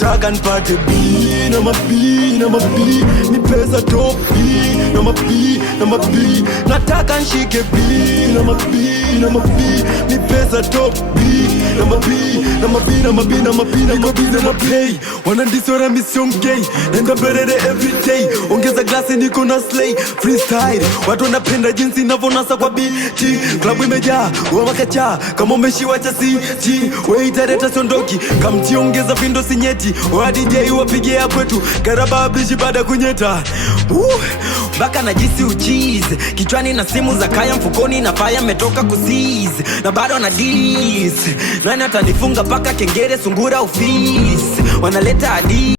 nataka nipate B na mabi na mabi, ni pesa top B na mabi na mabi, nataka nshike B na mabi na mabi, ni pesa top B na mabi na mabi na mabi na mabi na mabi na mabi. Wanandisora mission gay, nenda berede everyday, ongeza glasi niko na slay freestyle. Watu wanapenda jinsi navonasa kwa BT, klabu imejaa wamakacha kama umeshiwa cha CG. Weitareta sondoki kamti, ongeza vindo sinyeti, wa DJ wapige ya kwetu karaba bishi baada kunyeta. Baka na jisi uchizi kichwani na simu za kaya mfukoni na fire metoka kusizi na bado na dis. Nani atanifunga paka kengere sungura ofisi wanaleta hadi